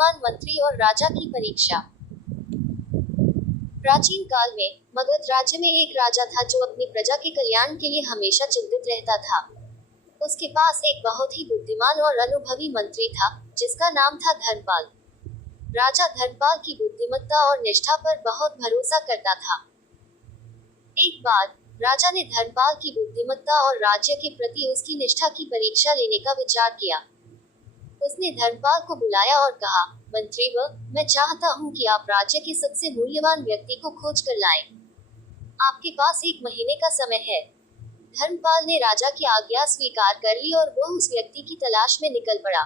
बुद्धिमान मंत्री और राजा की परीक्षा। प्राचीन काल में मगध राज्य में एक राजा था जो अपनी प्रजा के कल्याण के लिए हमेशा चिंतित रहता था। उसके पास एक बहुत ही बुद्धिमान और अनुभवी मंत्री था जिसका नाम था धर्मपाल। राजा धर्मपाल की बुद्धिमत्ता और निष्ठा पर बहुत भरोसा करता था। एक बार राजा ने धर्मपाल की बुद्धिमत्ता और राज्य के प्रति उसकी निष्ठा की परीक्षा लेने का विचार किया। उसने धर्मपाल को बुलाया और कहा, मंत्रीवर, मैं चाहता हूँ कि आप राज्य के सबसे मूल्यवान व्यक्ति को खोज कर लाएं। आपके पास 1 महीने का समय है। धर्मपाल ने राजा की आज्ञा स्वीकार कर ली और वह उस व्यक्ति की तलाश में निकल पड़ा।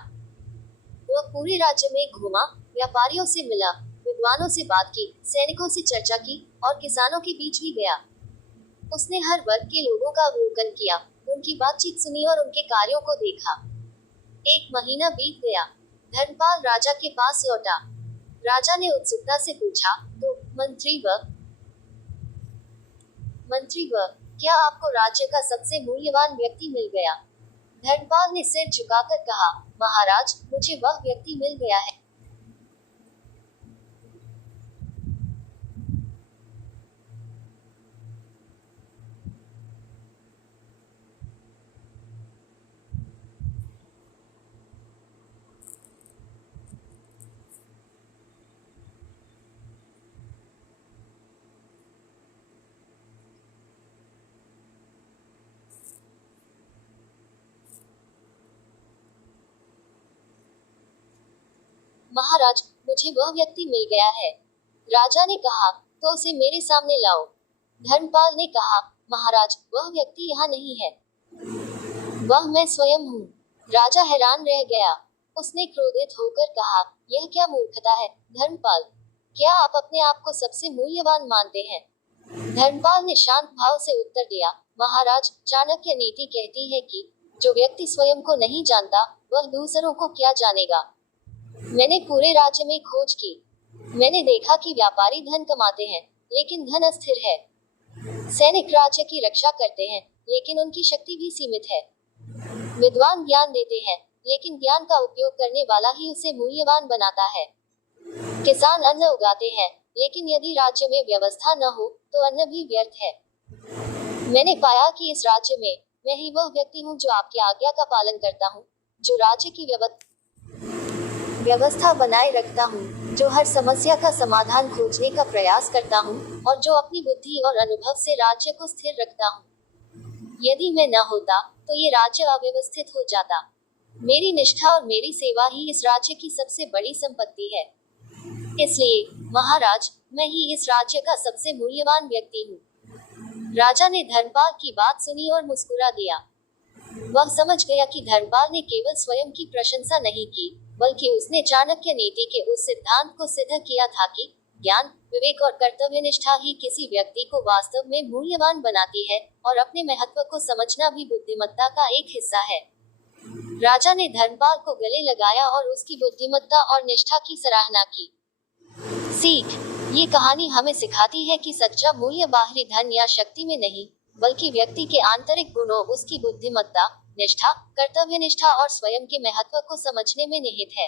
वह पूरे राज्य में घूमा, व्यापारियों से मिला, विद्वानों से बात की, सैनिकों से चर्चा की और किसानों के बीच भी गया। उसने हर वर्ग के लोगों का अवलोकन किया, उनकी बातचीत सुनी और उनके कार्यों को देखा। 1 महीना बीत गया। धर्मपाल राजा के पास लौटा। राजा ने उत्सुकता से पूछा, तो मंत्रीवर, क्या आपको राज्य का सबसे मूल्यवान व्यक्ति मिल गया? धर्मपाल ने सिर झुकाकर कहा, महाराज, मुझे वह व्यक्ति मिल गया है। महाराज, मुझे वह व्यक्ति मिल गया है। राजा ने कहा, तो उसे मेरे सामने लाओ। धर्मपाल ने कहा, महाराज, वह व्यक्ति यहाँ नहीं है। वह मैं स्वयं हूँ। राजा हैरान रह गया। उसने क्रोधित होकर कहा, यह क्या मूर्खता है धर्मपाल? क्या आप अपने आप को सबसे मूल्यवान मानते हैं? धर्मपाल ने शांत भाव से उत्तर दिया, महाराज, चाणक्य नीति कहती है कि जो व्यक्ति स्वयं को नहीं जानता वह दूसरों को क्या जानेगा। मैंने पूरे राज्य में खोज की। मैंने देखा कि व्यापारी धन कमाते हैं लेकिन धन अस्थिर है। सैनिक राज्य की रक्षा करते हैं लेकिन उनकी शक्ति भी सीमित है। विद्वान ज्ञान देते हैं लेकिन ज्ञान का उपयोग करने वाला ही उसे मूल्यवान बनाता है। किसान अन्न उगाते हैं लेकिन यदि राज्य में व्यवस्था न हो तो अन्न भी व्यर्थ है। मैंने पाया कि इस राज्य में मैं ही वह व्यक्ति हूँ जो आपकी आज्ञा का पालन करता हूँ, जो राज्य की व्यवस्था बनाए रखता हूँ, जो हर समस्या का समाधान खोजने का प्रयास करता हूँ और जो अपनी बुद्धि और अनुभव से राज्य को स्थिर रखता हूँ। यदि मैं न होता तो ये राज्य अव्यवस्थित हो जाता। मेरी निष्ठा और मेरी सेवा ही इस राज्य की सबसे बड़ी संपत्ति है। इसलिए महाराज, मैं ही इस राज्य का सबसे मूल्यवान व्यक्ति हूँ। राजा ने धर्मपाल की बात सुनी और मुस्कुरा दिया। वह समझ गया कि धर्मपाल ने केवल स्वयं की प्रशंसा नहीं की, बल्कि उसने चाणक्य नीति के उस सिद्धांत को सिद्ध किया था कि ज्ञान, विवेक और कर्तव्य निष्ठा ही किसी व्यक्ति को वास्तव में मूल्यवान बनाती है और अपने महत्व को समझना भी बुद्धिमत्ता का एक हिस्सा है। राजा ने धर्मपाल को गले लगाया और उसकी बुद्धिमत्ता और निष्ठा की सराहना की। सीख: ये कहानी हमें सिखाती है कि सच्चा मूल्य बाहरी धन या शक्ति में नहीं, बल्कि व्यक्ति के आंतरिक गुणों, उसकी बुद्धिमत्ता, निष्ठा, कर्तव्यनिष्ठा और स्वयं के महत्व को समझने में निहित है।